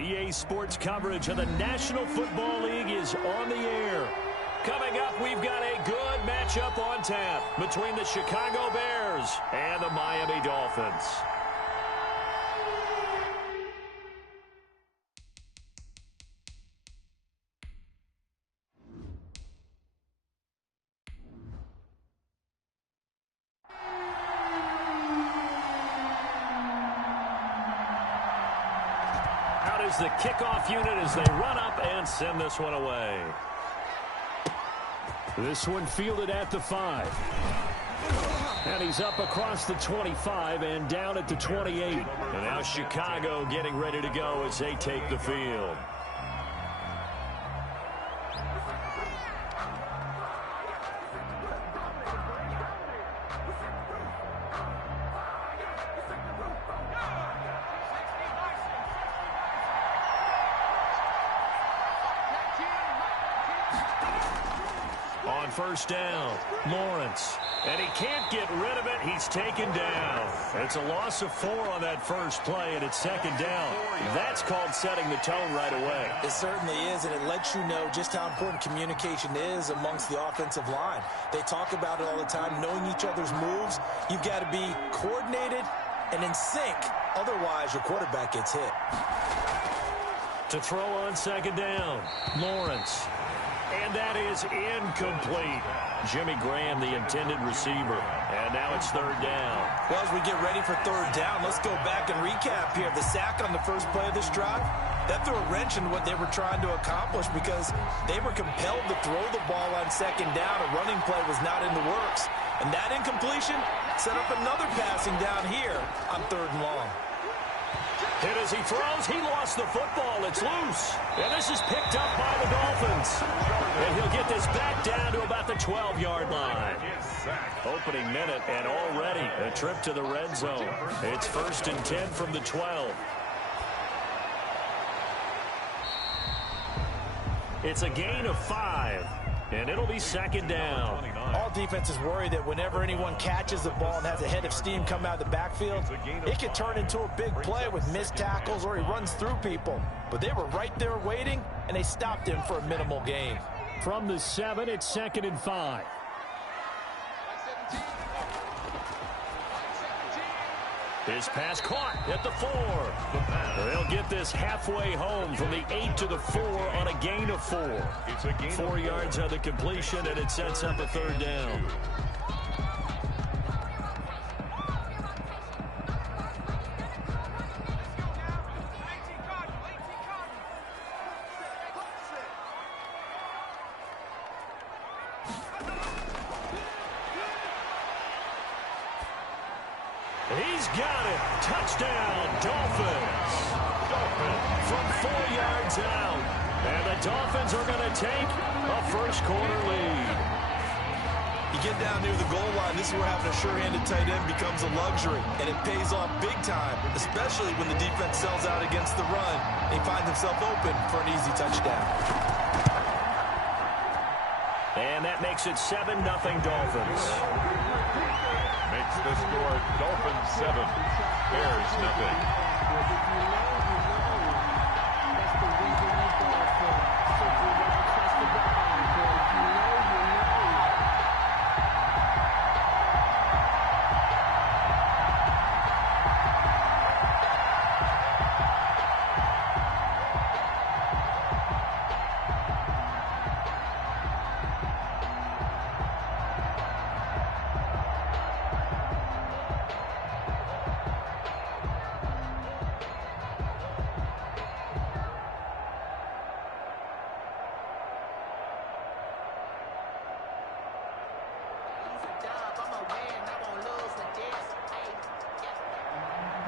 EA Sports coverage of the National Football League is on the air. Coming up, we've got a good matchup on tap between the Chicago Bears and the Miami Dolphins. Out is the kickoff unit as they run up and send this one away. This one fielded at the 5. And he's up across the 25 and down at the 28. And now Chicago getting ready to go as they take the field. On first down, Lawrence. And he can't get rid of it. He's taken down. It's a loss of 4 on that first play, and it's second down. That's called setting the tone right away. It certainly is, and it lets you know just how important communication is amongst the offensive line. They talk about it all the time, knowing each other's moves. You've got to be coordinated and in sync. Otherwise, your quarterback gets hit. To throw on second down, Lawrence. And that is incomplete. Jimmy Graham, the intended receiver. And now it's third down. Well, as we get ready for third down, let's go back and recap here. The sack on the first play of this drive, that threw a wrench in what they were trying to accomplish because they were compelled to throw the ball on second down. A running play was not in the works. And that incompletion set up another passing down here on third and long. Hit as he throws. He lost the football. It's loose. And this is picked up by the Dolphins. And he'll get this back down to about the 12-yard line. Opening minute and already a trip to the red zone. It's 1st and 10 from the 12. It's a gain of 5. And it'll be second down. All defenses worry that whenever anyone catches the ball and has a head of steam come out of the backfield, it could turn into a big play with missed tackles or he runs through people. But they were right there waiting, and they stopped him for a minimal gain. From the 7, it's 2nd and 5. His pass caught at the 4. They'll get this halfway home from the 8 to the 4 on a gain of 4. 4 yards on the completion, and it sets up a third down. He's got it. Touchdown, Dolphins. From 4 yards out. And the Dolphins are going to take a first-quarter lead. You get down near the goal line, this is where having a sure-handed tight end becomes a luxury. And it pays off big time, especially when the defense sells out against the run. And he finds himself open for an easy touchdown. And that makes it 7-0 Dolphins. Makes the score Dolphins 7, Bears nothing.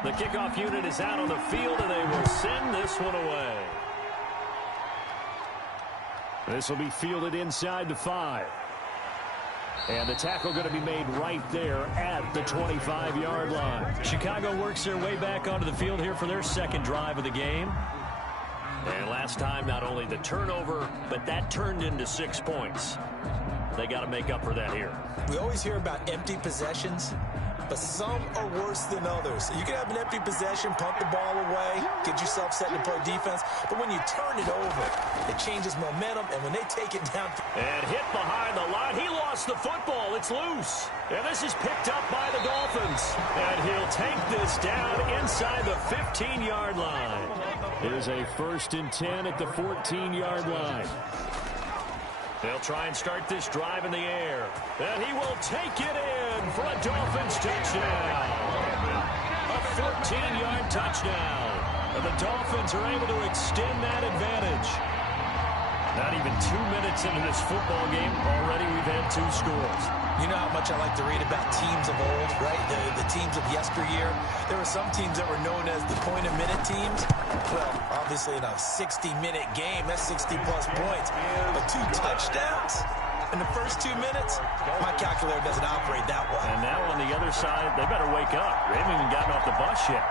The kickoff unit is out on the field, and they will send this one away. This will be fielded inside the 5. And the tackle going to be made right there at the 25-yard line. Chicago works their way back onto the field here for their second drive of the game. And last time, not only the turnover, but that turned into 6 points. They got to make up for that here. We always hear about empty possessions, but some are worse than others. So you can have an empty possession, punt the ball away, get yourself set to play defense, but when you turn it over, it changes momentum, and when they take it down. And hit behind the line. He lost the football. It's loose. And this is picked up by the Dolphins. And he'll take this down inside the 15-yard line. It is a 1st and 10 at the 14-yard line. They'll try and start this drive in the air. And he will take it in for a Dolphins touchdown. A 14-yard touchdown. And the Dolphins are able to extend that advantage. Not even 2 minutes into this football game, already we've had 2 scores. You know how much I like to read about teams of old, right? The teams of yesteryear. There were some teams that were known as the point-a-minute teams. Well, obviously in a 60-minute game, that's 60-plus points. But 2 touchdowns in the first 2 minutes? My calculator doesn't operate that way. And now on the other side, they better wake up. They haven't even gotten off the bus yet.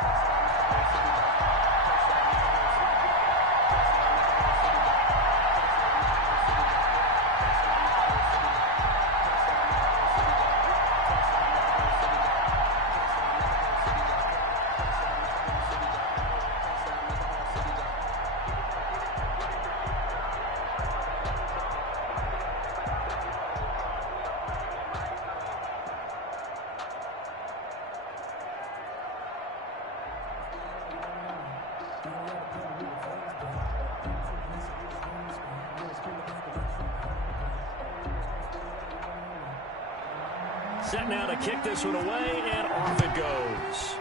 Set now to kick this one away, and off it goes.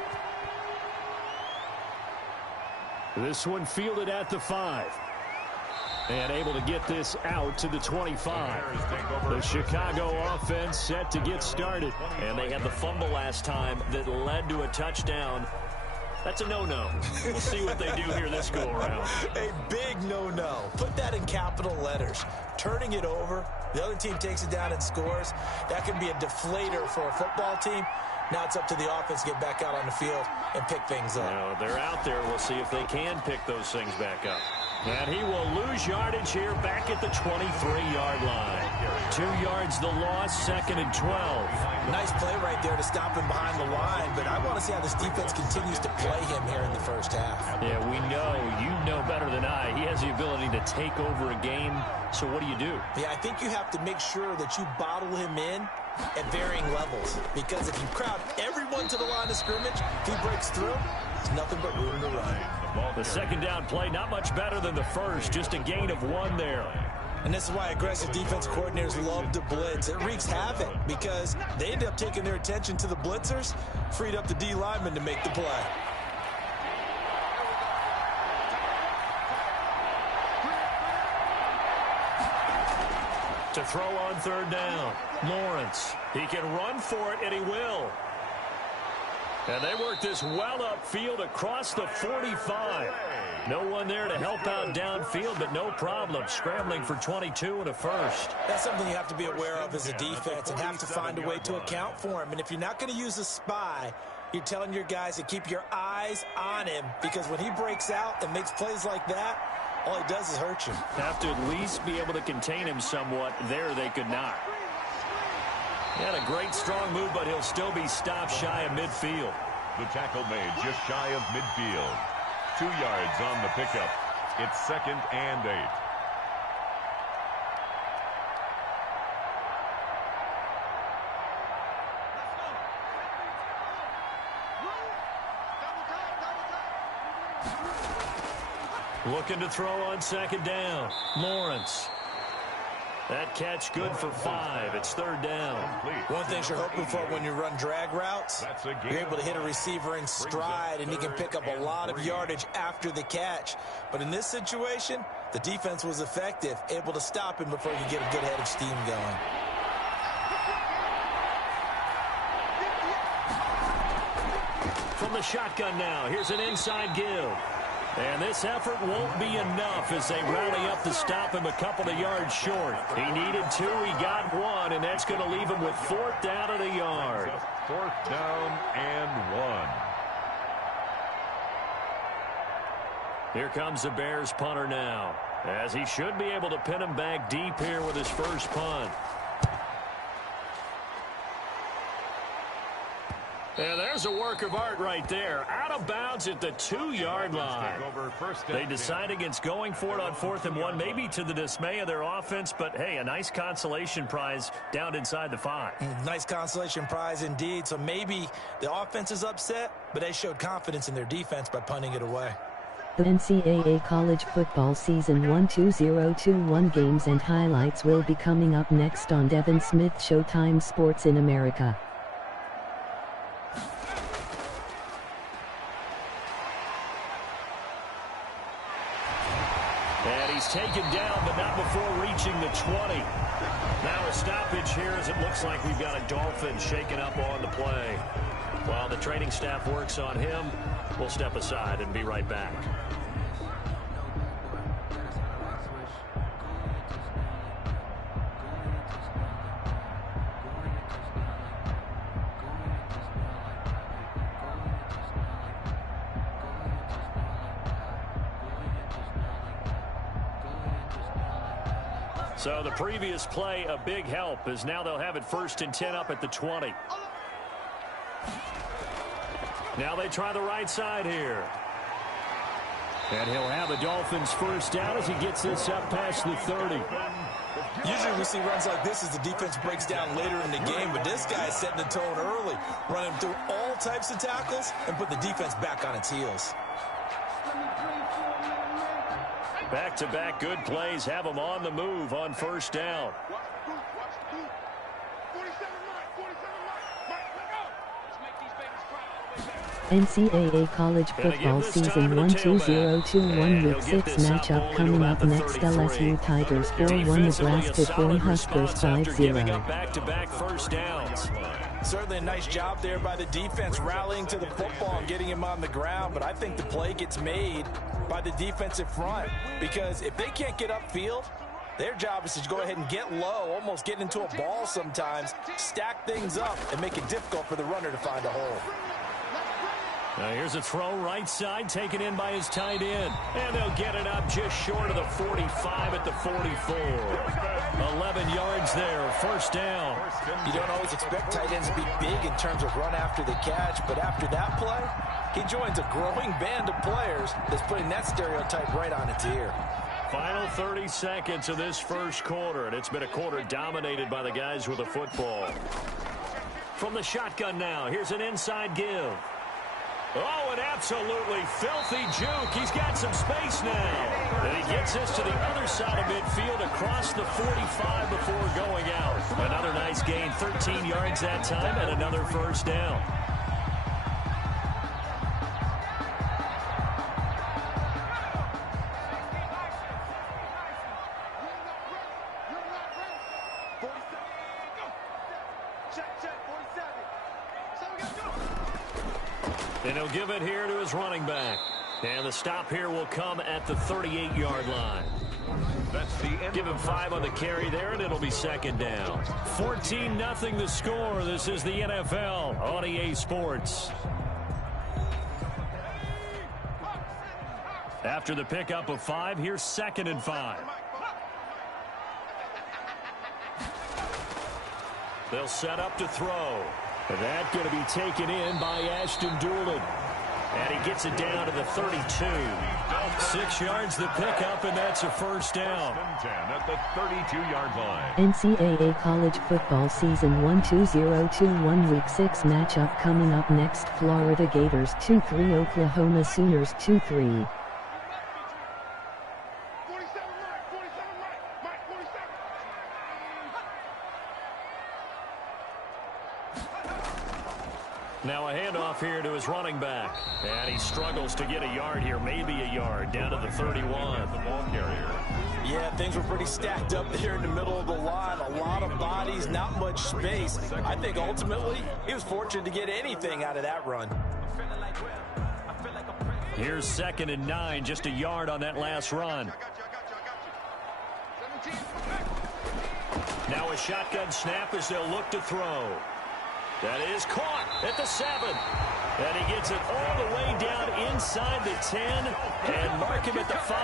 This one fielded at the 5. And able to get this out to the 25. The Chicago offense set to get started. And they had the fumble last time that led to a touchdown. That's a no-no. We'll see what they do here this go-around. A big no-no. Put that in capital letters. Turning it over, the other team takes it down and scores. That can be a deflator for a football team. Now it's up to the offense to get back out on the field and pick things up. They're out there. We'll see if they can pick those things back up. And he will lose yardage here back at the 23-yard line. 2 yards the loss, 2nd and 12. Nice play right there to stop him behind the line, but I want to see how this defense continues to play him here in the first half. Yeah, we know. You know better than I. He has the ability to take over a game, so what do you do? Yeah, I think you have to make sure that you bottle him in at varying levels, because if you crowd everyone to the line of scrimmage, if he breaks through, there's nothing but room to run. The second down play, not much better than the first, just a gain of 1 there. And this is why aggressive defense coordinators love to blitz. It wreaks havoc because they end up taking their attention to the blitzers, freed up the D lineman to make the play. To throw on 3rd down, Lawrence. He can run for it, and he will. And they work this well upfield across the 45. No one there to help out downfield, but no problem. Scrambling for 22 and a first. That's something you have to be aware of as a defense and have to find a way to account for him. And if you're not going to use a spy, you're telling your guys to keep your eyes on him, because when he breaks out and makes plays like that, all he does is hurt you. Have to at least be able to contain him somewhat. There they could not. He had a great strong move, but he'll still be stopped shy of midfield. The tackle made just shy of midfield. 2 yards on the pickup. It's 2nd and 8. Looking to throw on 2nd down. Lawrence. That catch good for 5. It's 3rd down. One thing you're hoping for when you run drag routes, you're able to hit a receiver in stride, and he can pick up a lot of yardage after the catch. But in this situation, the defense was effective, able to stop him before he could get a good head of steam going. From the shotgun now, here's an inside give. And this effort won't be enough as they rally up to stop him a couple of yards short. He needed 2, he got 1, and that's going to leave him with 4th down and a yard. 4th down and 1. Here comes the Bears punter now, as he should be able to pin him back deep here with his first punt. And there's a work of art right there. Out of bounds at the 2-yard line. They decide against going for it on 4th and 1, maybe to the dismay of their offense, but hey, a nice consolation prize down inside the 5. Nice consolation prize indeed. So maybe the offense is upset, but they showed confidence in their defense by punting it away. The NCAA college football season 1 2021 games and highlights will be coming up next on Devin Smith Showtime Sports in America. And he's taken down, but not before reaching the 20. Now a stoppage here as it looks like we've got a Dolphin shaken up on the play. While the training staff works on him, we'll step aside and be right back. So the previous play, a big help, as now they'll have it 1st and 10 up at the 20. Now they try the right side here. And he'll have the Dolphins first down as he gets this up past the 30. Usually we see runs like this as the defense breaks down later in the game, but this guy is setting the tone early, running through all types of tackles and put the defense back on its heels. Back-to-back good plays have them on the move on 1st down. NCAA college football season 1 2021 week 6 matchup coming up next. LSU Tigers 4-1, Nebraska 4, Huskers 5-0. Back-to-back first downs. Certainly a nice job there by the defense rallying to the football and getting him on the ground, but I think the play gets made by the defensive front, because if they can't get upfield, their job is to go ahead and get low, almost get into a ball sometimes, stack things up, and make it difficult for the runner to find a hole. Now here's a throw right side taken in by his tight end. And they'll get it up just short of the 45 at the 44. 11 yards there, 1st down. You don't always expect tight ends to be big in terms of run after the catch, but after that play, he joins a growing band of players that's putting that stereotype right on its ear. Final 30 seconds of this first quarter, and it's been a quarter dominated by the guys with the football. From the shotgun now, here's an inside give. Oh, an absolutely filthy juke. He's got some space now. And he gets this to the other side of midfield across the 45 before going out. Another nice gain, 13 yards that time, and another 1st down. And he'll give it here to his running back. And the stop here will come at the 38-yard line. Give him 5 on the carry there, and it'll be 2nd down. 14-0 the score. This is the NFL on EA Sports. After the pickup of 5, here's 2nd and 5. They'll set up to throw. And that's going to be taken in by Ashton Doolin. And he gets it down to the 32. 6 yards the pickup, and that's a 1st down. At the 32-yard line. NCAA college football season 1 2021 week 6 matchup coming up next. Florida Gators 2-3, Oklahoma Sooners 2-3. Now a handoff here to his running back. And he struggles to get a yard here, maybe a yard, down to the 31. The ball carrier. Yeah, things were pretty stacked up there in the middle of the line. A lot of bodies, not much space. I think ultimately he was fortunate to get anything out of that run. Here's 2nd and 9, just a yard on that last run. Now a shotgun snap as they'll look to throw. That is caught at the 7. And he gets it all the way down inside the 10 and mark him at the 5.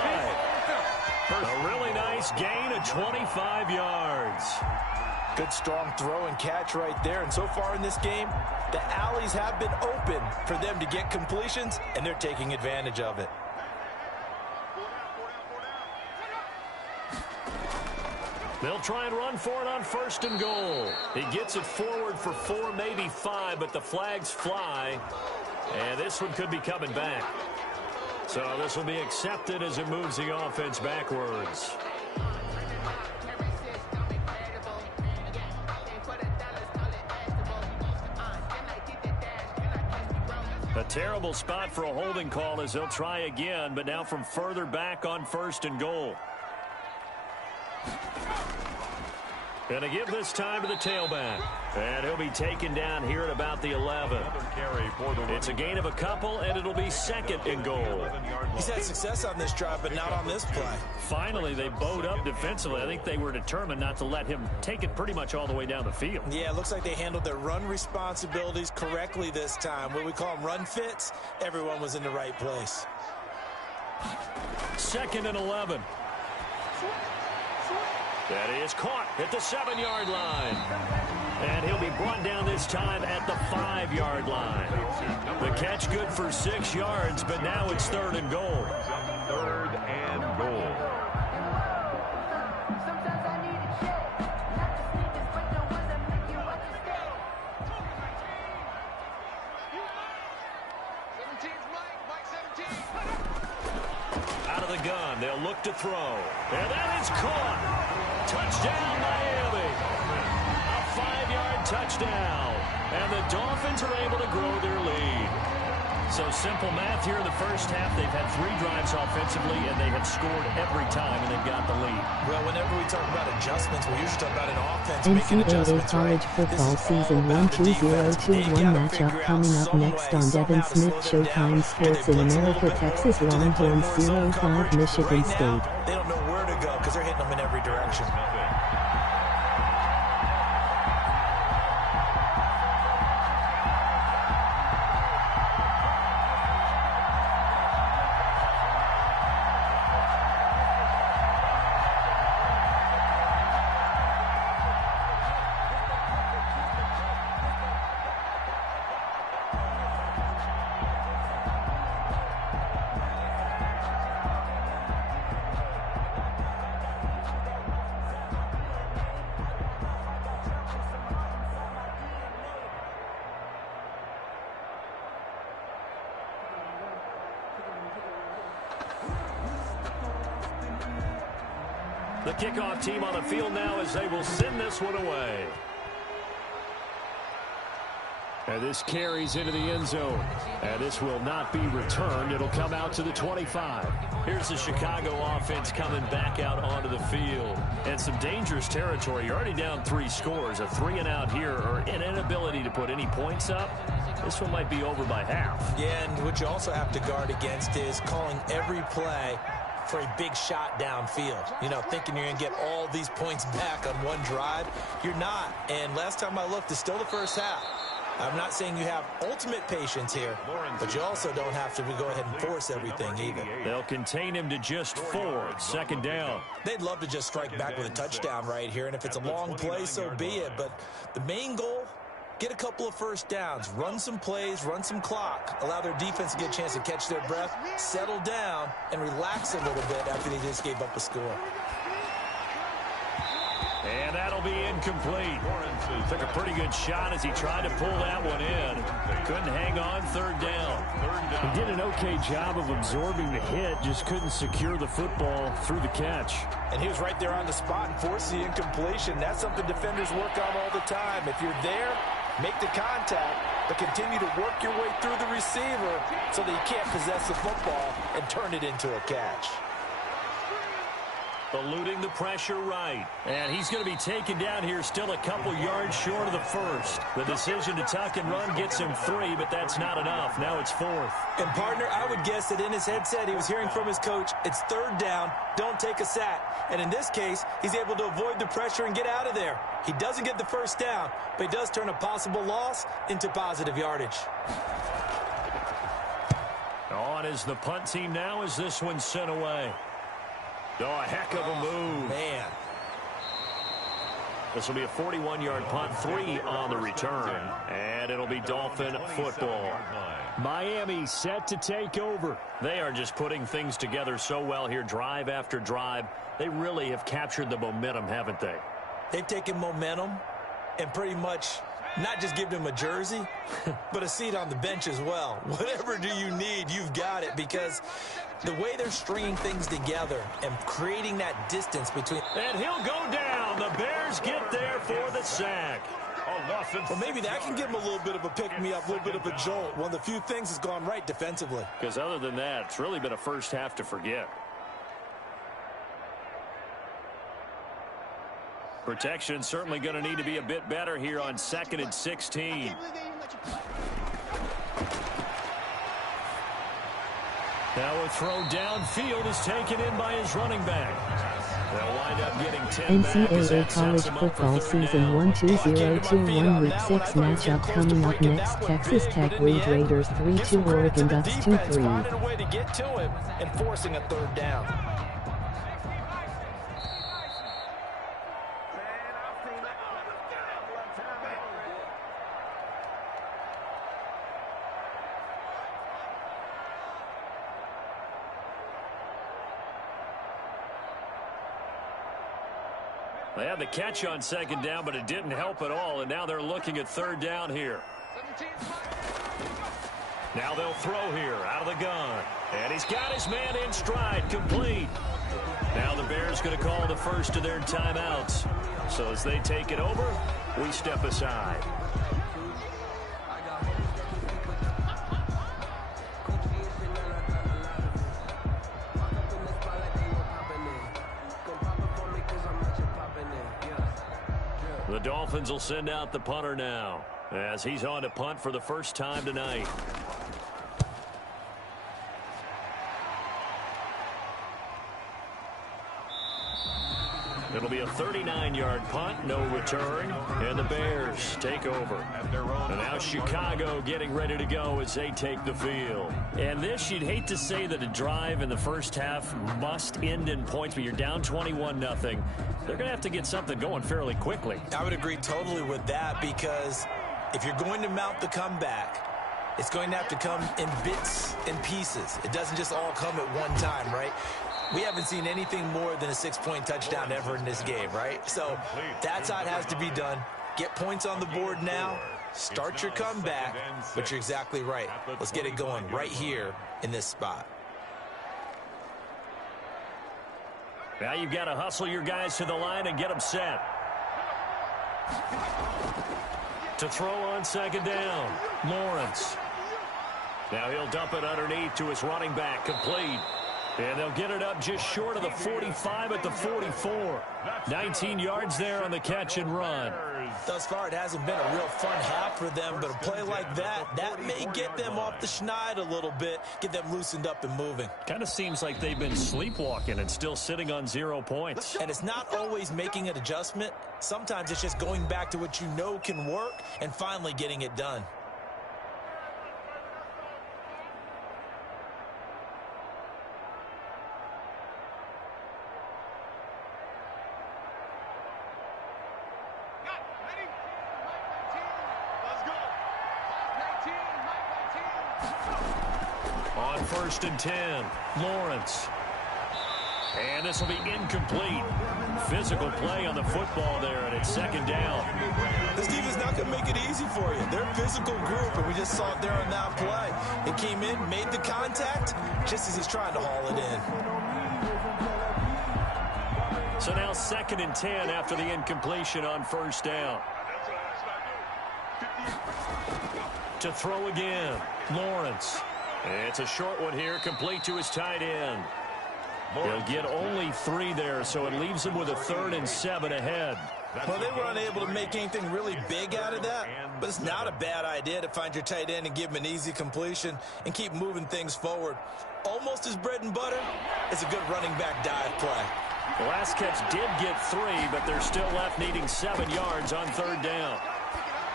A really nice gain of 25 yards. Good strong throw and catch right there. And so far in this game, the alleys have been open for them to get completions, and they're taking advantage of it. They'll try and run for it on 1st and goal. He gets it forward for 4, maybe 5, but the flags fly. And this one could be coming back. So this will be accepted as it moves the offense backwards. A terrible spot for a holding call as they'll try again, but now from further back on 1st and goal. Gonna give this time to the tailback. And he'll be taken down here at about the 11. It's a gain of a couple, and it'll be 2nd and goal. He's had success on this drive, but not on this play. Finally, they bowed up defensively. I think they were determined not to let him take it pretty much all the way down the field. Yeah, it looks like they handled their run responsibilities correctly this time. What we call them run fits, everyone was in the right place. 2nd and 11. That is caught at the 7-yard line. And he'll be brought down this time at the 5-yard line. The catch good for 6 yards, but now it's 3rd and goal. 3rd and goal. Out of the gun, they'll look to throw. And that is caught. Touchdown, Miami. A 5-yard touchdown. And the Dolphins are able to grow their lead. So simple math here in the first half. They've had 3 drives offensively, and they have scored every time, and they've got the lead. Well, whenever we talk about adjustments, we usually talk about an offense making adjustments, College football season 12021 matchup coming up next on Devin Smith Showtime Sports in America. Texas Longhorns 0-5 Michigan State. They don't know where to go because they're hitting them in every direction. The kickoff team on the field now as they will send this one away. And this carries into the end zone. And this will not be returned. It'll come out to the 25. Here's the Chicago offense coming back out onto the field. And some dangerous territory. You're already down 3 scores. A 3-and-out here, or an inability to put any points up. This one might be over by half. Yeah, and what you also have to guard against is calling every play for a big shot downfield. You know, thinking you're going to get all these points back on one drive. You're not. And last time I looked, it's still the first half. I'm not saying you have ultimate patience here, but you also don't have to go ahead and force everything either. They'll contain him to just 4. 2nd down. They'd love to just strike back with a touchdown right here, and if it's a long play, so be it. But the main goal, get a couple of first downs, run some plays, run some clock, allow their defense to get a chance to catch their breath, settle down, and relax a little bit after they just gave up a score. And that'll be incomplete. Took a pretty good shot as he tried to pull that one in. Couldn't hang on. 3rd down. He did an okay job of absorbing the hit, just couldn't secure the football through the catch. And he was right there on the spot and forced the incompletion. That's something defenders work on all the time. If you're there, make the contact, but continue to work your way through the receiver so that you can't possess the football and turn it into a catch. Eluding the pressure right. And he's going to be taken down here still a couple yards short of the first. The decision to tuck and run gets him 3, but that's not enough. Now it's 4th. And, partner, I would guess that in his headset he was hearing from his coach, it's 3rd down, don't take a sack. And in this case, he's able to avoid the pressure and get out of there. He doesn't get the first down, but he does turn a possible loss into positive yardage. On is the punt team now as this one's sent away. Oh, a heck of a move. Man. This will be a 41-yard punt, 3 on the return, and it'll be Dolphin football. Miami set to take over. They are just putting things together so well here, drive after drive. They really have captured the momentum, haven't they? They've taken momentum and pretty much not just give them a jersey, but a seat on the bench as well. Whatever do you need, you've got it, because the way they're stringing things together and creating that distance between... And he'll go down. The Bears get there for the sack. Well, maybe that can give them a little bit of a pick-me-up, a little bit of a jolt. One of the few things that's gone right defensively. Because other than that, it's really been a first half to forget. Protection certainly going to need to be a bit better here on 2nd and 16. Now a throw downfield is taken in by his running back. They'll wind up getting 10 NCAA college football season 1-2-0-2-1 week 6 matchup coming up next. Texas Tech lead Raiders 3-2, Oregon Ducks 2-3. Find a way to get to him and forcing a third down. They had the catch on 2nd down, but it didn't help at all, and now they're looking at 3rd down here. Now they'll throw here out of the gun, and he's got his man in stride, complete. Now the Bears going to call the first of their timeouts. So as they take it over, we step aside. The Dolphins will send out the punter now as he's on to punt for the first time tonight. It'll be a 39-yard punt, no return, and the Bears take over. And now Chicago getting ready to go as they take the field. And this, you'd hate to say that a drive in the first half must end in points, but you're down 21-0. They're going to have to get something going fairly quickly. I would agree totally with that, because if you're going to mount the comeback, it's going to have to come in bits and pieces. It doesn't just all come at one time, right? We haven't seen anything more than a 6-point touchdown ever in this game, right? So that's how it has to be done. Get points on the board now. Start your comeback, but you're exactly right. Let's get it going right here in this spot. Now you've got to hustle your guys to the line and get them set. To throw on 2nd down, Lawrence. Now he'll dump it underneath to his running back, complete. And they'll get it up just short of the 45 at the 44. 19 yards there on the catch and run. Thus far, it hasn't been a real fun half for them, but a play like that may get them off the schneid a little bit, get them loosened up and moving. Kind of seems like they've been sleepwalking and still sitting on 0 points. And it's not always making an adjustment. Sometimes it's just going back to what you know can work and finally getting it done. On 1st and 10, Lawrence. And this will be incomplete. Physical play on the football there, and it's 2nd down. This defense not going to make it easy for you. They're a physical group, and we just saw it there on that play. It came in, made the contact, just as he's trying to haul it in. So now 2nd and 10 after the incompletion on 1st down. To throw again, Lawrence. It's a short one here, complete to his tight end. He'll get only 3 there, so it leaves him with a 3rd and 7 ahead. Well, they were unable to make anything really big out of that, but it's not a bad idea to find your tight end and give him an easy completion and keep moving things forward. Almost his bread and butter. It's a good running back dive play. The last catch did get 3, but they're still left needing 7 yards on 3rd down.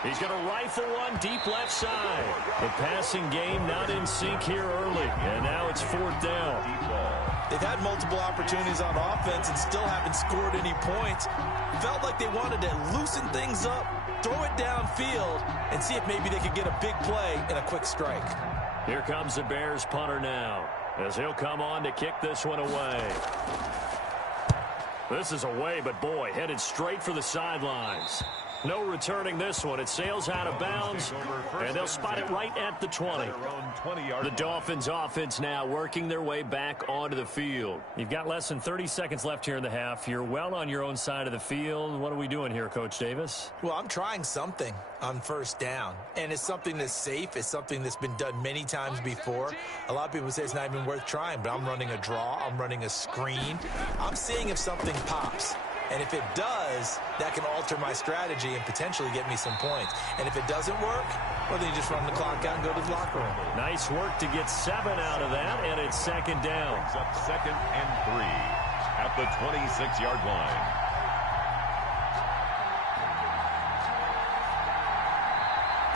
He's going to rifle one deep left side. The passing game not in sync here early, and now it's 4th down. They've had multiple opportunities on offense and still haven't scored any points. Felt like they wanted to loosen things up, throw it downfield, and see if maybe they could get a big play and a quick strike. Here comes the Bears punter now, as he'll come on to kick this one away. This is away, but boy, headed straight for the sidelines. No returning this one. It sails out of bounds, and they'll spot it right at the 20. The Dolphins offense now working their way back onto the field. You've got less than 30 seconds left here in the half. You're well on your own side of the field. What are we doing here, Coach Davis? Well, I'm trying something on first down, and it's something that's safe. It's something that's been done many times before. A lot of people say it's not even worth trying, but I'm running a draw. I'm running a screen. I'm seeing if something pops. And if it does, that can alter my strategy and potentially get me some points. And if it doesn't work, well, then you just run the clock out and go to the locker room. Nice work to get 7 out of that, and it's second down. Brings up 2nd and 3 at the 26-yard line.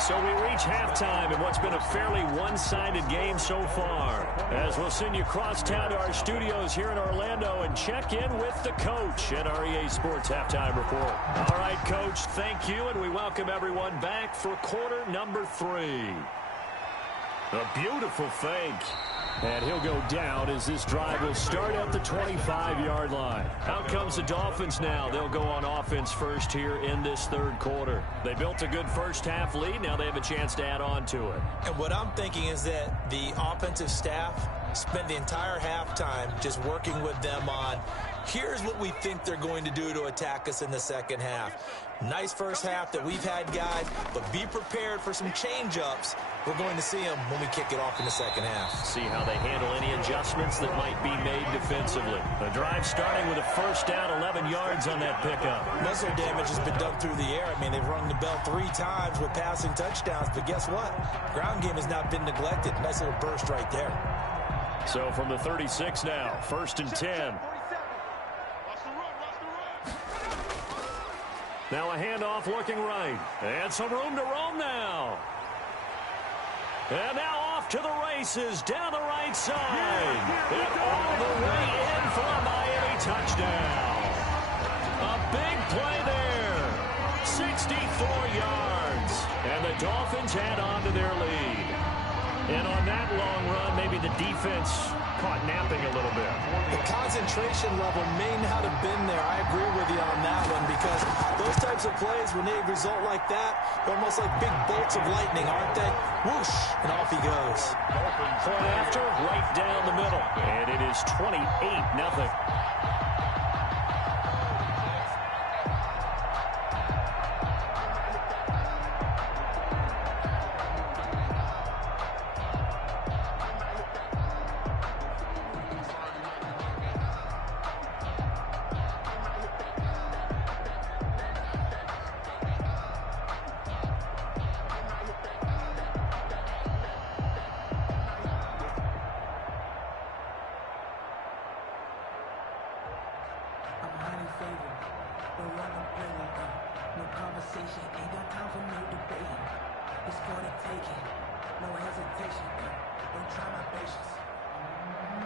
So we reach halftime in what's been a fairly one-sided game so far. As we'll send you across town to our studios here in Orlando and check in with the coach at our EA Sports Halftime Report. All right, Coach, thank you, and we welcome everyone back for quarter number 3. A beautiful fake. And he'll go down as this drive will start at the 25-yard line. Out comes the Dolphins now. They'll go on offense first here in this third quarter. They built a good first-half lead. Now they have a chance to add on to it. And what I'm thinking is that the offensive staff spent the entire halftime just working with them on, here's what we think they're going to do to attack us in the second half. Nice first half that we've had, guys, but be prepared for some change-ups. We're going to see them when we kick it off in the second half. See how they handle any adjustments that might be made defensively. The drive starting with a first down, 11 yards on that pickup. Muscle damage has been done through the air. I mean, they've rung the bell 3 times with passing touchdowns, but guess what? Ground game has not been neglected. Nice little burst right there. So from the 36 now, 1st and 10. Now a handoff looking right. And some room to roam now. And now off to the races down the right side. And all the way in for a Miami touchdown. A big play there. 64 yards. And the Dolphins add on to their lead. And on that long run, maybe the defense caught napping a little bit. The concentration level may not have been there. I agree with you on that one, because those types of plays, when they result like that, they're almost like big bolts of lightning, aren't they? Whoosh, and off he goes. Point after, right down the middle. And it is 28-0.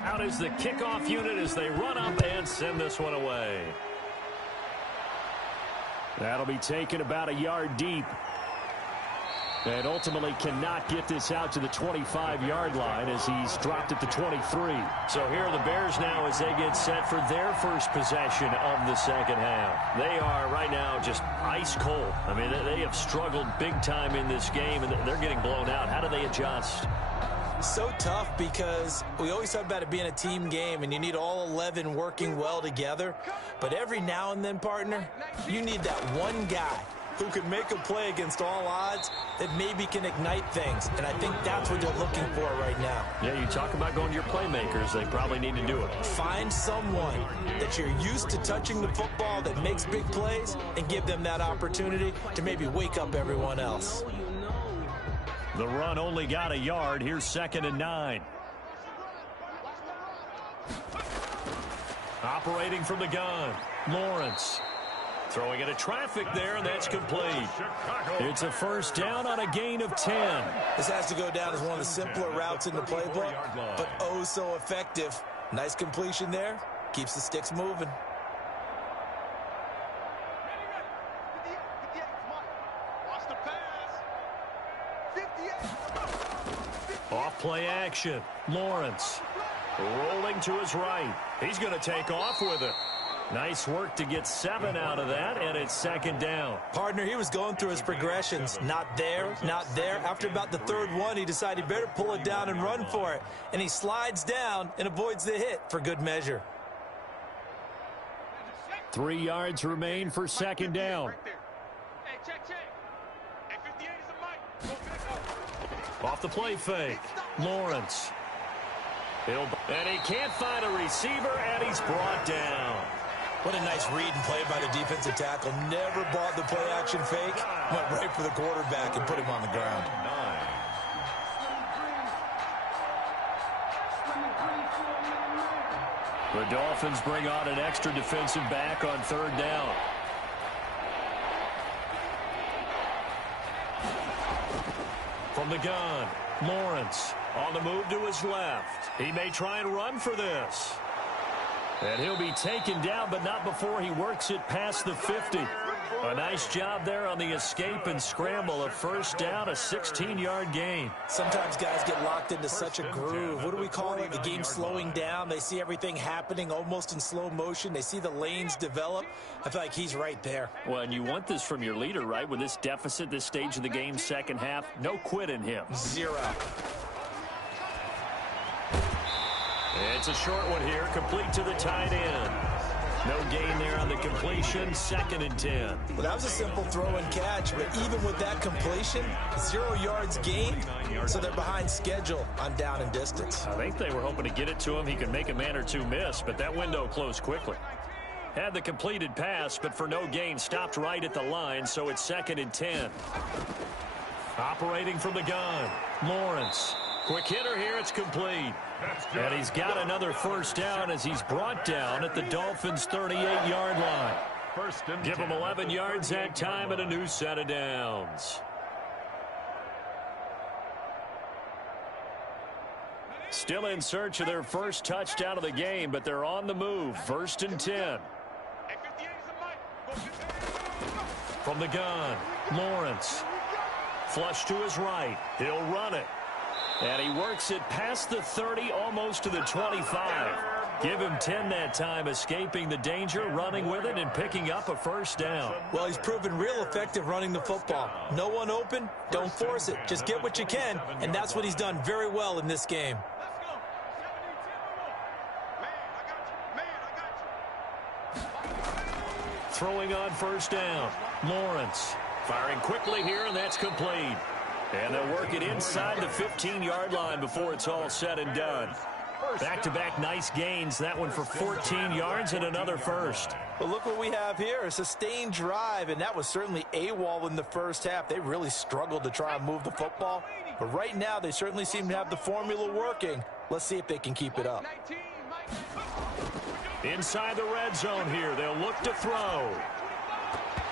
Out is the kickoff unit as they run up and send this one away. That'll be taken about a yard deep. And ultimately cannot get this out to the 25-yard line as he's dropped at the 23. So here are the Bears now as they get set for their first possession of the second half. They are right now just ice cold. I mean, they have struggled big time in this game, and they're getting blown out. How do they adjust? So tough, because we always talk about it being a team game and you need all 11 working well together. But every now and then, partner, you need that one guy who can make a play against all odds that maybe can ignite things. And I think that's what they're looking for right now. Yeah, you talk about going to your playmakers. They probably need to do it. Find someone that you're used to touching the football that makes big plays and give them that opportunity to maybe wake up everyone else. The run only got a yard. Here's 2nd and 9. Operating from the gun, Lawrence. Throwing into traffic there, and that's complete. It's a first down on a gain of 10. This has to go down as one of the simpler routes in the playbook, but oh so effective Nice completion there. Keeps the sticks moving. Off play action. Lawrence rolling to his right. He's going to take off with it. Nice work to get 7 out of that, and it's second down. Partner, he was going through his progressions. Not there, not there. After about the third one, he decided he better pull it down and run for it. And he slides down and avoids the hit for good measure. 3 yards remain for second down. Off the play fake. Lawrence. And he can't find a receiver, and he's brought down. What a nice read and play by the defensive tackle. Never bought the play action fake. Went right for the quarterback and put him on the ground. The Dolphins bring on an extra defensive back on third down. From the gun, Lawrence on the move to his left. He may try and run for this. And he'll be taken down, but not before he works it past the 50. A nice job there on the escape and scramble. A first down, a 16-yard gain. Sometimes guys get locked into such a groove. What do we call it? The game slowing down. They see everything happening almost in slow motion. They see the lanes develop. I feel like he's right there. Well, and you want this from your leader, right? With this deficit, this stage of the game, second half, no quit in him. 0. It's a short one here, complete to the tight end. No gain there on the completion, 2nd and 10. Well, that was a simple throw and catch, but even with that completion, 0 yards gained, so they're behind schedule on down and distance. I think they were hoping to get it to him. He could make a man or two miss, but that window closed quickly. Had the completed pass, but for no gain, stopped right at the line, so it's 2nd and 10. Operating from the gun, Lawrence. Quick hitter here, it's complete. And he's got another first down as he's brought down at the Dolphins' 38-yard line. Give him 11 yards that time and a new set of downs. Still in search of their first touchdown of the game, but they're on the move. 1st and 10. From the gun, Lawrence. Flush to his right. He'll run it. And he works it past the 30, almost to the 25. Give him 10 that time, escaping the danger, running with it, and picking up a first down. Well, he's proven real effective running the football. No one open, don't force it. Just get what you can, and that's what he's done very well in this game. Throwing on first down, Lawrence. Firing quickly here, and that's complete. And they'll work it inside the 15-yard line before it's all said and done. Back-to-back nice gains. That one for 14 yards and another first. Well, look what we have here. A sustained drive, and that was certainly AWOL in the first half. They really struggled to try and move the football. But right now, they certainly seem to have the formula working. Let's see if they can keep it up. Inside the red zone here. They'll look to throw.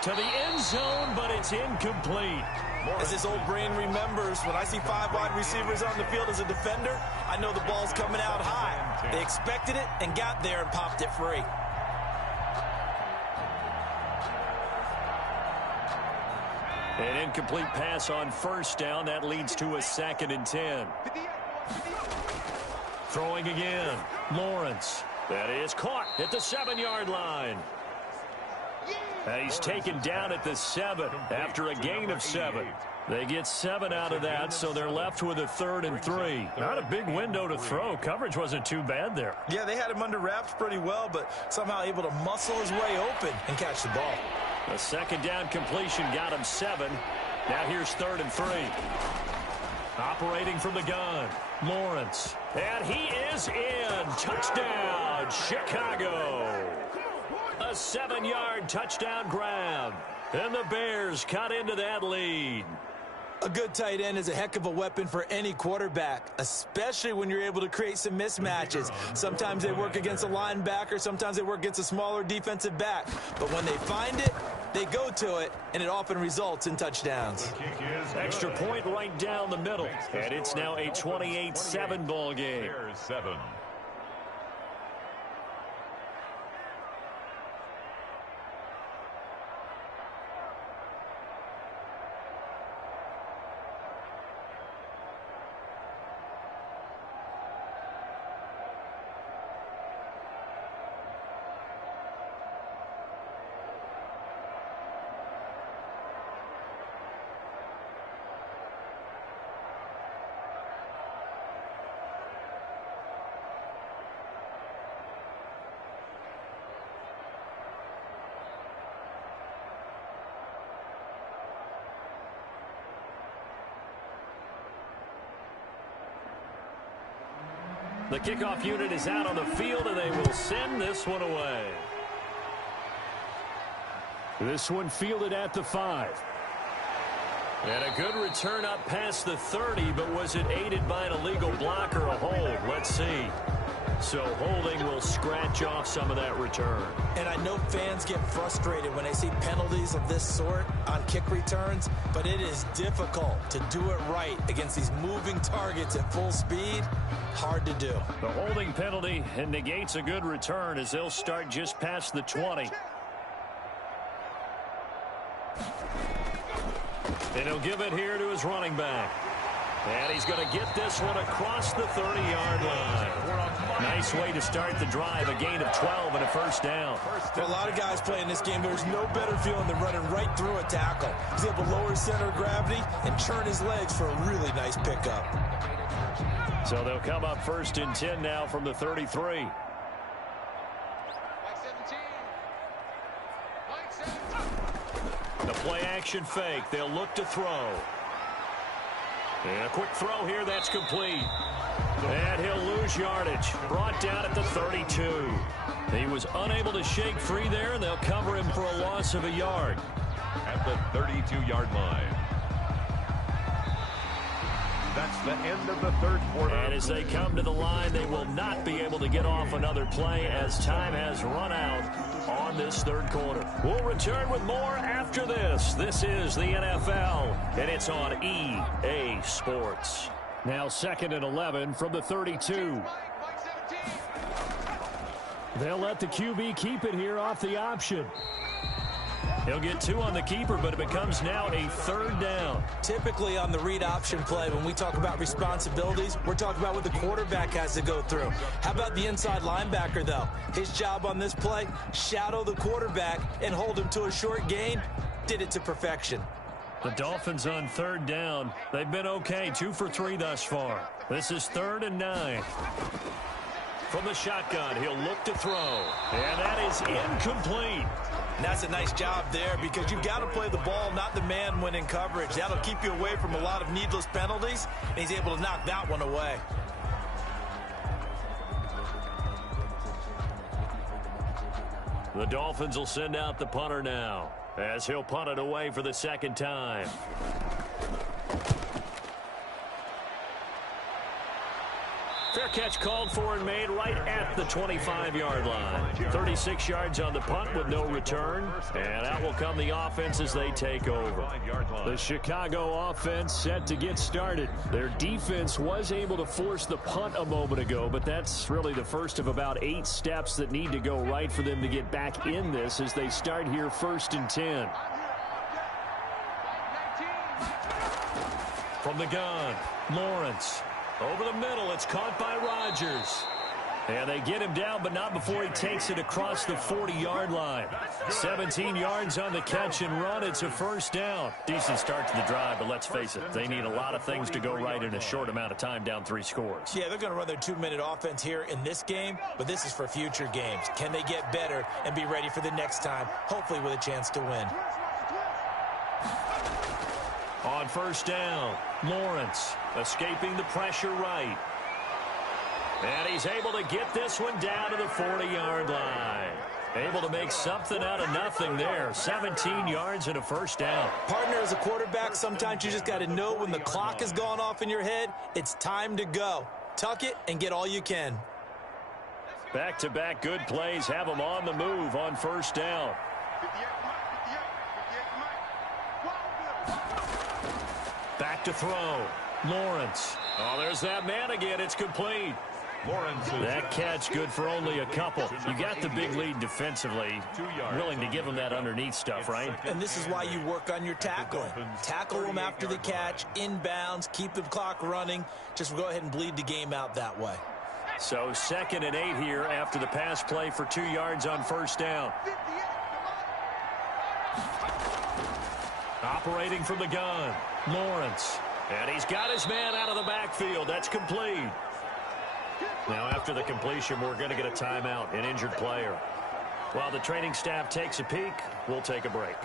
To the end zone, but it's incomplete. As his old brain remembers, when I see 5 wide receivers on the field as a defender, I know the ball's coming out high. They expected it and got there and popped it free. An incomplete pass on first down. That leads to a 2nd and 10. Throwing again. Lawrence. That is caught at the 7-yard line. And he's taken down at the 7 after a gain of 7. They get 7 out of that, so they're left with a 3rd and 3. Not a big window to throw. Coverage wasn't too bad there. Yeah, they had him under wraps pretty well, but somehow able to muscle his way open and catch the ball. The 2nd down completion got him 7. Now here's 3rd and 3. Operating from the gun, Lawrence. And he is in. Touchdown, Chicago. A 7-yard touchdown grab. And the Bears cut into that lead. A good tight end is a heck of a weapon for any quarterback, especially when you're able to create some mismatches. Sometimes they work against a linebacker, sometimes they work against a smaller defensive back. But when they find it, they go to it, and it often results in touchdowns. Extra point right down the middle. And it's now a 28-7 ball game. The kickoff unit is out on the field, and they will send this one away. This one fielded at the 5. And a good return up past the 30, but was it aided by an illegal block or a hold? Let's see. So holding will scratch off some of that return. And I know fans get frustrated when they see penalties of this sort on kick returns, but it is difficult to do it right against these moving targets at full speed. Hard to do. The holding penalty negates a good return as they'll start just past the 20. And he'll give it here to his running back. And he's going to get this one across the 30-yard line. Nice way to start the drive. A gain of 12 and a first down. For a lot of guys playing this game, there's no better feeling than running right through a tackle. He's able to lower his center of gravity and churn his legs for a really nice pickup. So they'll come up 1st and 10 now from the 33. The play action fake. They'll look to throw. And a quick throw here. That's complete. And he'll lose yardage. Brought down at the 32. He was unable to shake free there, and they'll cover him for a loss of a yard. At the 32-yard line. That's the end of the third quarter. And as they come to the line, they will not be able to get off another play as time has run out on this third quarter. We'll return with more after this. This is the NFL, and it's on EA Sports. Now 2nd and 11 from the 32. They'll let the QB keep it here off the option. He'll get 2 on the keeper, but it becomes now a 3rd down. Typically on the read option play, when we talk about responsibilities, we're talking about what the quarterback has to go through. How about the inside linebacker, though? His job on this play, shadow the quarterback and hold him to a short gain. Did it to perfection. The Dolphins on 3rd down. They've been okay, 2 for 3 thus far. This is 3rd and 9. From the shotgun, he'll look to throw. And that is incomplete. And that's a nice job there because you've got to play the ball, not the man when in coverage. That'll keep you away from a lot of needless penalties, and he's able to knock that one away. The Dolphins will send out the punter now as he'll punt it away for the 2nd time. Fair catch called for and made right at the 25-yard line. 36 yards on the punt with no return. And out will come the offense as they take over. The Chicago offense set to get started. Their defense was able to force the punt a moment ago, but that's really the first of about 8 steps that need to go right for them to get back in this as they start here 1st and 10. From the gun, Lawrence. Over the middle, it's caught by Rodgers. And they get him down, but not before he takes it across the 40-yard line. 17 yards on the catch and run. It's a 1st down. Decent start to the drive, but let's face it, they need a lot of things to go right in a short amount of time, down 3 scores. Yeah, they're going to run their 2-minute offense here in this game, but this is for future games. Can they get better and be ready for the next time, hopefully with a chance to win? On 1st down, Lawrence escaping the pressure right. And he's able to get this one down to the 40-yard line. Able to make something out of nothing there. 17 yards and a 1st down. Partner, as a quarterback, sometimes you just got to know when the clock has gone off in your head, it's time to go. Tuck it and get all you can. Back-to-back good plays have them on the move on 1st down. Back to throw. Lawrence. Oh, there's that man again. It's complete. Lawrence. That catch good for only a couple. You got the big lead defensively. Willing to give him that underneath stuff, right? And this is why you work on your tackling. Tackle them after the catch, inbounds, keep the clock running. Just go ahead and bleed the game out that way. So 2nd and 8 here after the pass play for 2 yards on 1st down. Operating from the gun, Lawrence. And he's got his man out of the backfield. That's complete. Now after the completion, we're going to get a timeout, an injured player. While the training staff takes a peek, we'll take a break.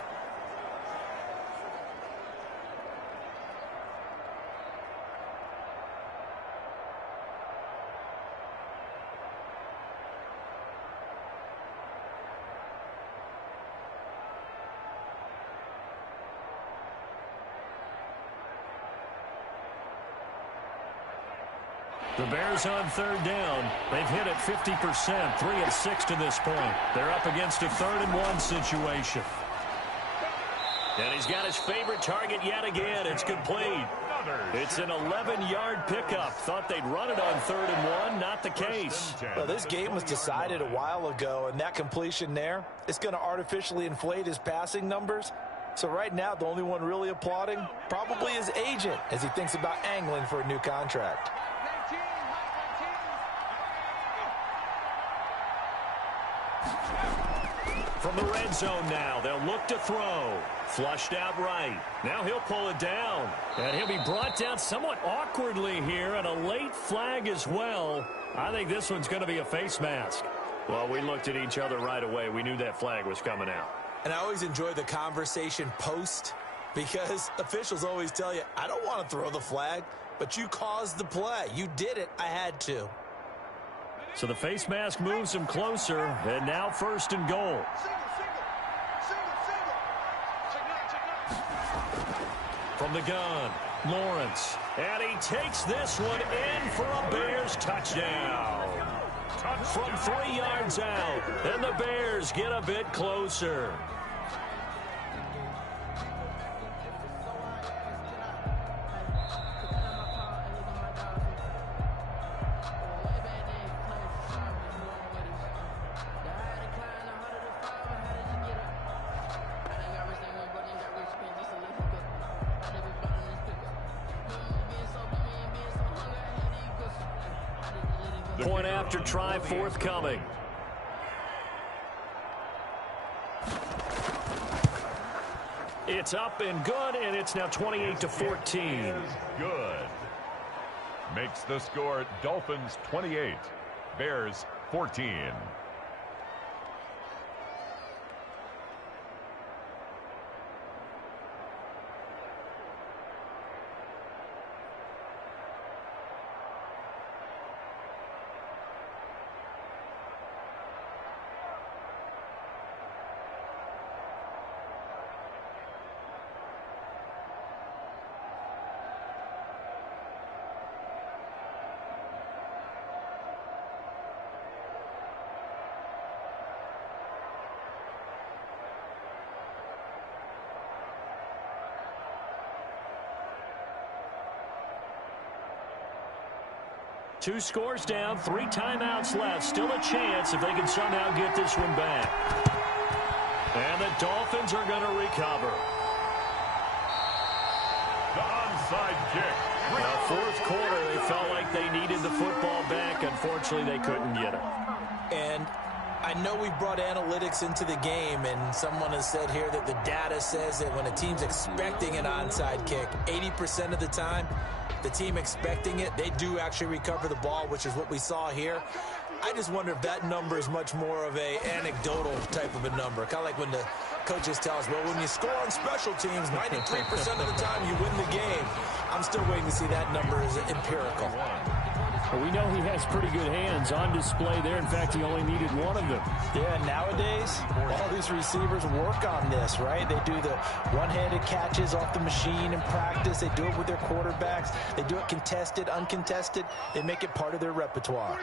The Bears on third down. They've hit it 50%, 3 of 6 to this point. They're up against a 3rd-and-1 situation. And he's got his favorite target yet again. It's complete. It's an 11-yard pickup. Thought they'd run it on 3rd and 1. Not the case. Well, this game was decided a while ago, and that completion there, it's going to artificially inflate his passing numbers. So right now, the only one really applauding probably his agent as he thinks about angling for a new contract. From the red zone now, they'll look to throw. Flushed out right. Now he'll pull it down. And he'll be brought down somewhat awkwardly here, and a late flag as well. I think this one's going to be a face mask. Well, we looked at each other right away. We knew that flag was coming out. And I always enjoy the conversation post, because officials always tell you, I don't want to throw the flag, but you caused the play. You did it. I had to. So the face mask moves him closer, and now 1st and goal. From the gun, Lawrence. And he takes this one in for a Bears touchdown. From 3 yards out, and the Bears get a bit closer. Point after try forthcoming. It's up and good, and it's now 28-14. Good. Makes the score Dolphins 28, Bears 14. Two scores down, 3 timeouts left. Still a chance if they can somehow get this one back. And the Dolphins are going to recover. The onside kick. Now, 4th quarter, they felt like they needed the football back. Unfortunately, they couldn't get it. And I know we brought analytics into the game, and someone has said here that the data says that when a team's expecting an onside kick, 80% of the time, the team expecting it, they do actually recover the ball, which is what we saw here. I just wonder if that number is much more of a anecdotal type of a number. Kind of like when the coaches tell us, well, when you score on special teams, 93% of the time you win the game. I'm still waiting to see that number as empirical. Well, we know he has pretty good hands on display there. In fact, he only needed one of them. Yeah, nowadays, all these receivers work on this, right? They do the one-handed catches off the machine in practice. They do it with their quarterbacks. They do it contested, uncontested. They make it part of their repertoire.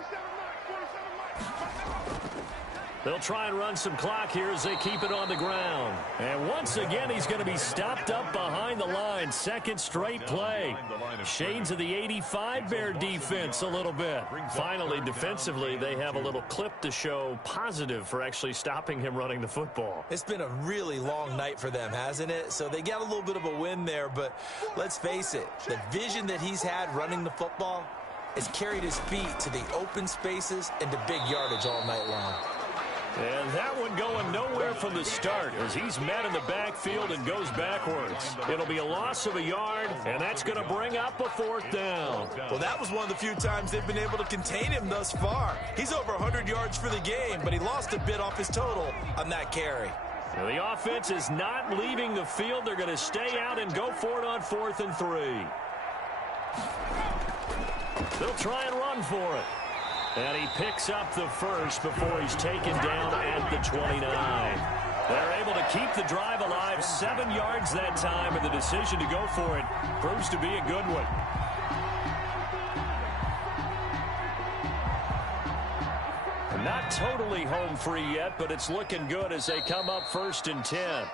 They'll try and run some clock here as they keep it on the ground. And once again, he's going to be stopped up behind the line. 2nd straight play. Shades of the 85 Bear defense a little bit. Finally, defensively, they have a little clip to show positive for actually stopping him running the football. It's been a really long night for them, hasn't it? So they got a little bit of a win there, but let's face it, the vision that he's had running the football has carried his feet to the open spaces and to big yardage all night long. And that one going nowhere from the start as he's met in the backfield and goes backwards. It'll be a loss of a yard, and that's going to bring up a 4th down. Well, that was one of the few times they've been able to contain him thus far. He's over 100 yards for the game, but he lost a bit off his total on that carry. Now, the offense is not leaving the field. They're going to stay out and go for it on 4th and 3. They'll try and run for it. And he picks up the first before he's taken down at the 29. They're able to keep the drive alive, 7 yards that time, and the decision to go for it proves to be a good one. Not totally home free yet, but it's looking good as they come up 1st and 10.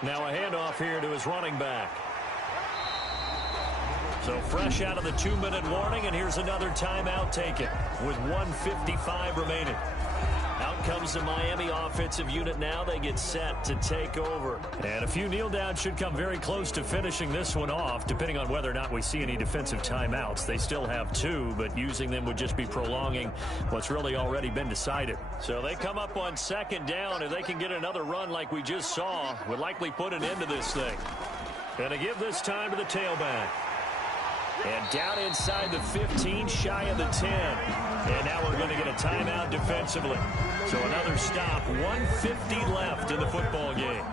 Now a handoff here to his running back. So fresh out of the 2-minute warning, and here's another timeout taken with 1:55 remaining. Out comes the Miami offensive unit now. They get set to take over. And a few kneel downs should come very close to finishing this one off, depending on whether or not we see any defensive timeouts. They still have 2, but using them would just be prolonging what's really already been decided. So they come up on 2nd down. If they can get another run like we just saw, would likely put an end to this thing. And to give this time to the tailback. And down inside the 15, shy of the 10. And now we're going to get a timeout defensively. So another stop, 1:50 left in the football game.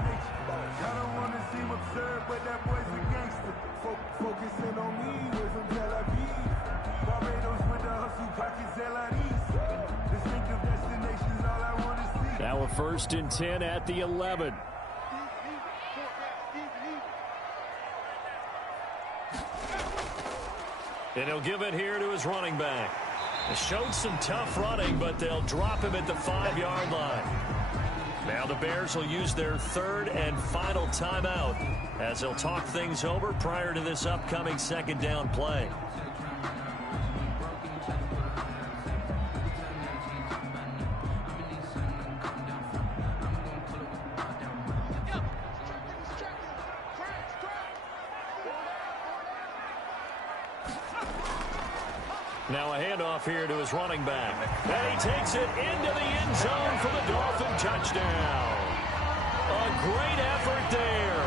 Now a 1st and 10 at the 11. And he'll give it here to his running back. He showed some tough running, but they'll drop him at the 5-yard line. Now the Bears will use their 3rd and final timeout as they'll talk things over prior to this upcoming 2nd down play. Now a handoff here to his running back. And he takes it into the end zone for the Dolphin touchdown. A great effort there.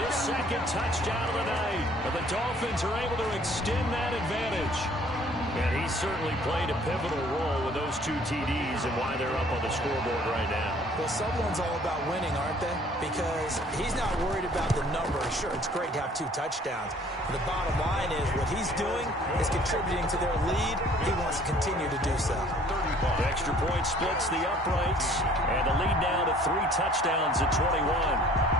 His 2nd touchdown of the night. But the Dolphins are able to extend that advantage. And he certainly played a pivotal role with those 2 TDs and why they're up on the scoreboard right now. Well, someone's all about winning, aren't they? Because he's not worried about the number. Sure, it's great to have 2 touchdowns. But the bottom line is what he's doing is contributing to their lead. He wants to continue to do so. The extra point splits the uprights. And the lead now to 3 touchdowns at 21.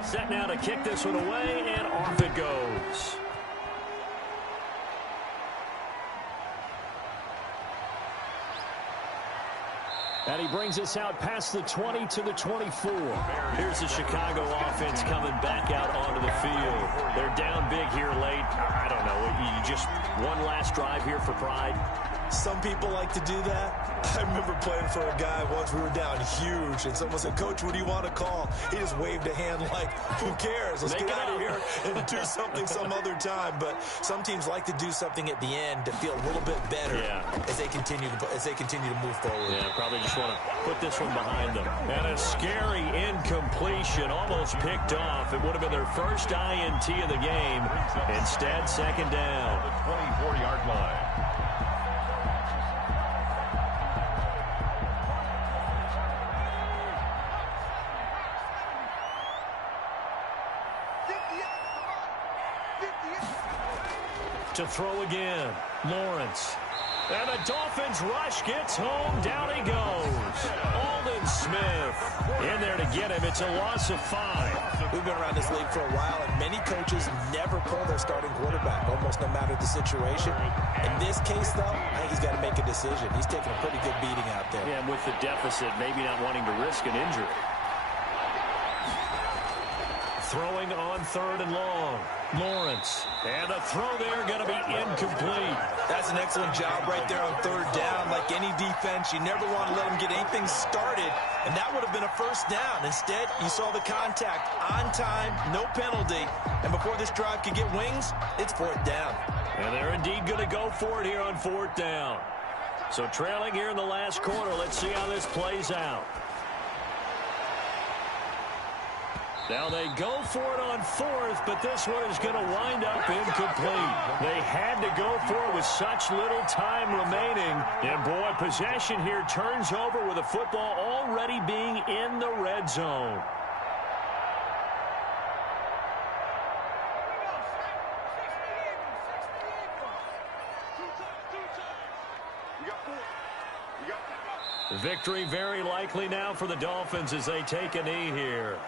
Set now to kick this one away, and off it goes. And he brings us out past the 20 to the 24. Here's the Chicago offense coming back out onto the field. They're down big here late. I don't know. You just one last drive here for pride. Some people like to do that. I remember playing for a guy once. We were down huge, and someone said, "Coach, what do you want to call?" He just waved a hand like, "Who cares? Let's get out of here and do something some other time." But some teams like to do something at the end to feel a little bit better as they continue to move forward. Yeah, probably just want to put this one behind them. And a scary incompletion, almost picked off. It would have been their first INT of the game. Instead, 2nd down. The 24-yard line. To throw again, Lawrence. And the Dolphins rush gets home. Down he goes. Aldon Smith in there to get him. It's a loss of 5. We've been around this league for a while, and many coaches never pull their starting quarterback, almost no matter the situation. In this case, though, I think he's got to make a decision. He's taking a pretty good beating out there. Yeah, and with the deficit, maybe not wanting to risk an injury. throwing on 3rd and long. Lawrence. And the throw there going to be incomplete. That's an excellent job right there on 3rd down. Like any defense, you never want to let them get anything started, and that would have been a 1st down. Instead, you saw the contact on time, no penalty, and before this drive could get wings, it's 4th down. And they're indeed going to go for it here on 4th down. So trailing here in the last quarter, let's see how this plays out. Now they go for it on 4th, but this one is going to wind up incomplete. They had to go for it with such little time remaining. And boy, possession here turns over with the football already being in the red zone. Victory very likely now for the Dolphins as they take a knee here.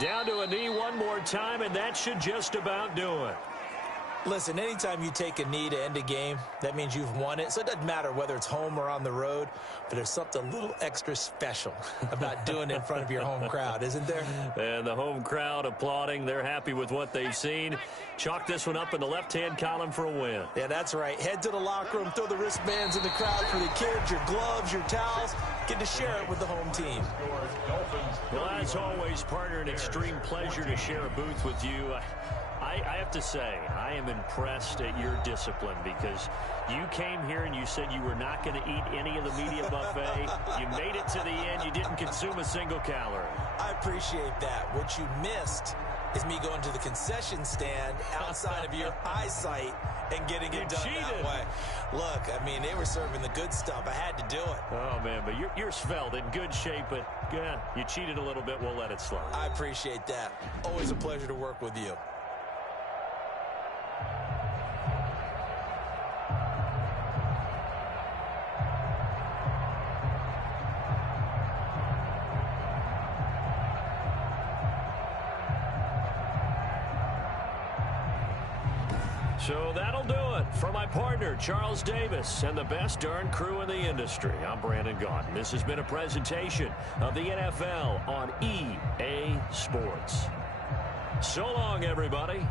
Down to a knee one more time, and that should just about do it. Listen, anytime you take a knee to end a game, that means you've won it. So it doesn't matter whether it's home or on the road, but there's something a little extra special about doing it in front of your home crowd, isn't there? And the home crowd applauding. They're happy with what they've seen. Chalk this one up in the left-hand column for a win. Yeah, that's right. Head to the locker room, throw the wristbands in the crowd for the kids, your gloves, your towels. Get to share it with the home team. Well, as always, partner, an extreme pleasure to share a booth with you. I have to say, I am impressed at your discipline because you came here and you said you were not going to eat any of the media buffet. You made it to the end. You didn't consume a single calorie. I appreciate that. What you missed is me going to the concession stand outside of your eyesight and getting it done that way. Look, I mean, they were serving the good stuff. I had to do it. Oh, man, but you're svelte, in good shape, but yeah, you cheated a little bit. We'll let it slide. I appreciate that. Always a pleasure to work with you. So that'll do it for my partner, Charles Davis, and the best darn crew in the industry. I'm Brandon Gaudin. This has been a presentation of the NFL on EA Sports. So long, everybody.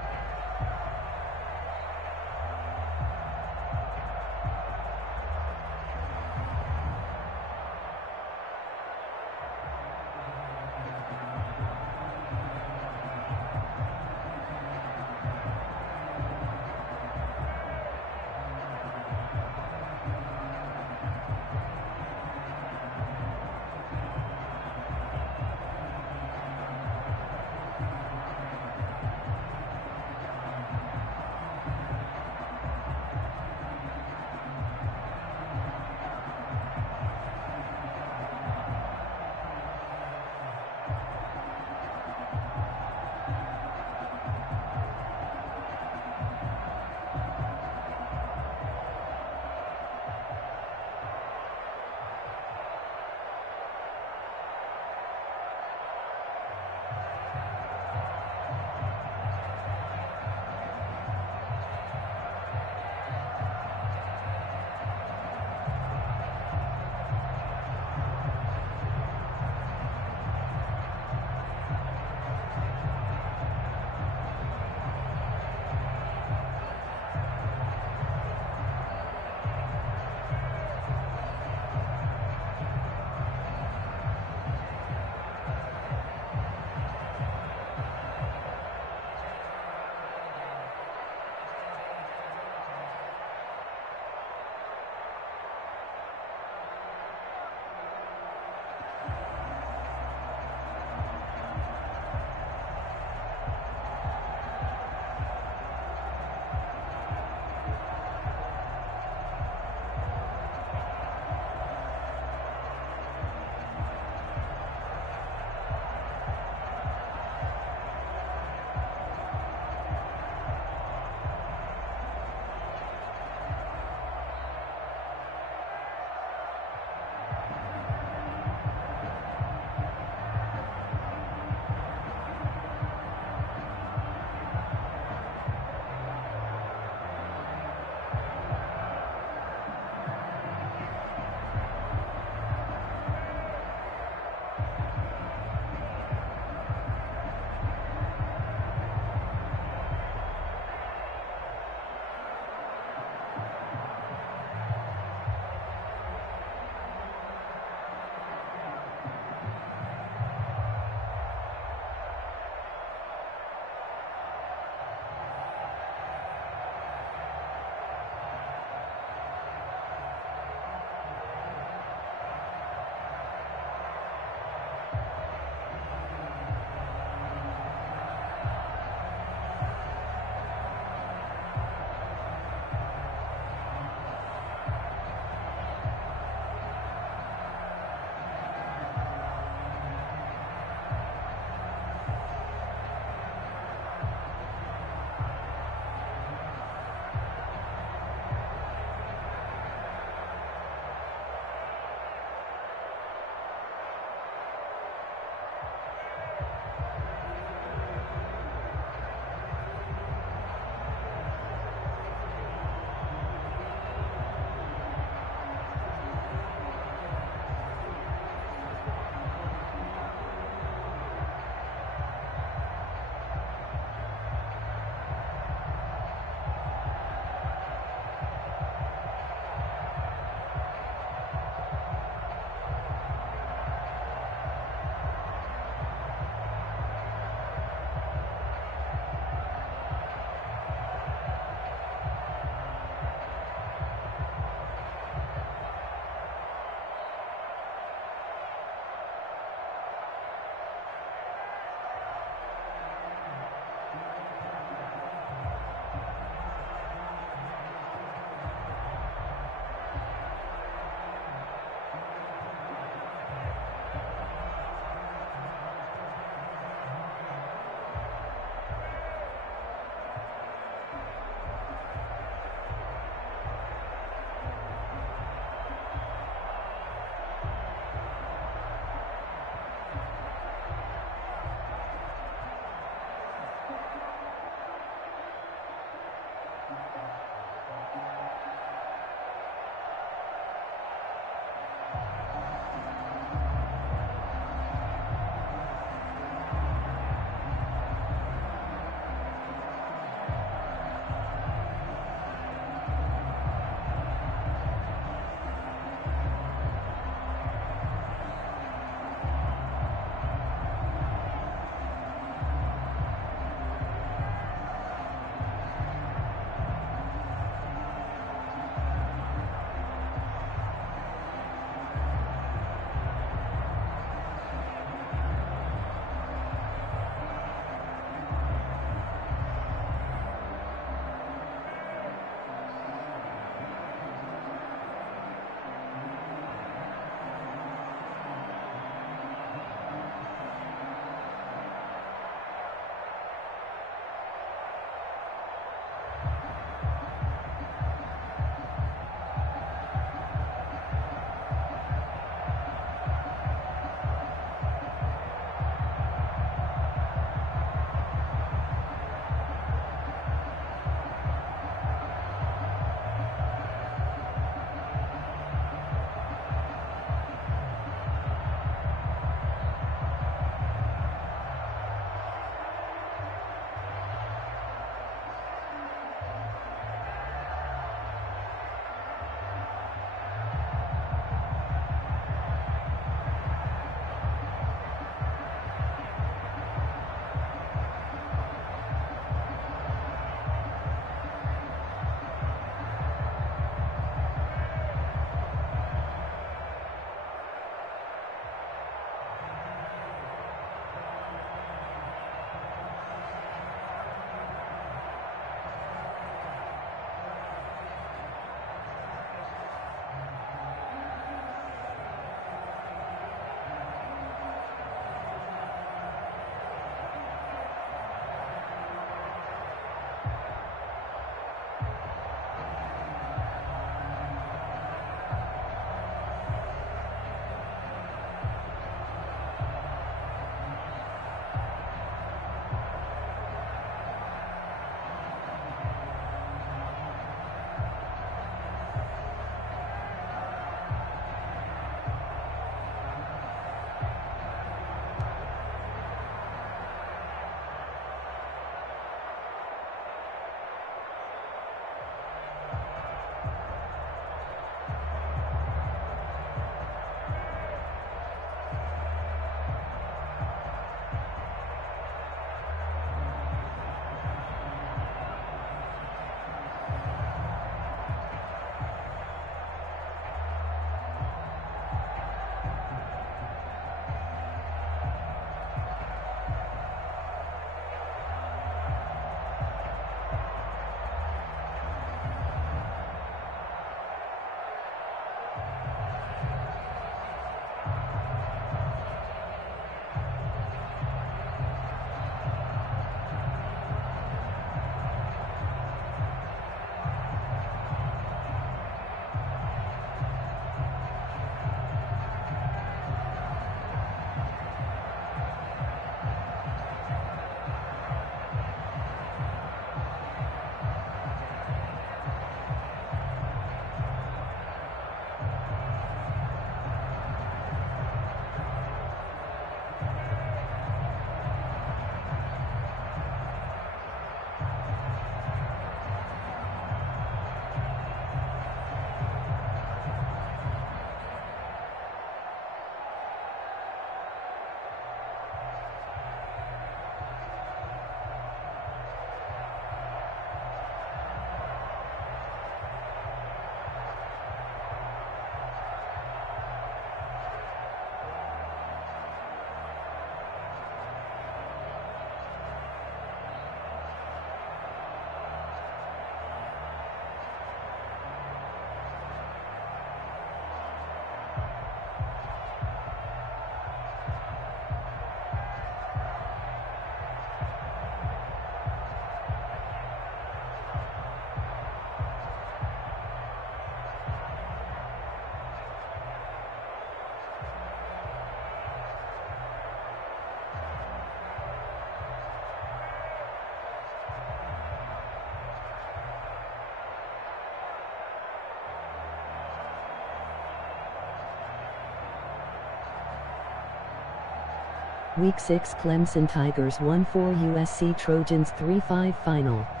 Week 6 Clemson Tigers 1-4 USC Trojans 3-5 final.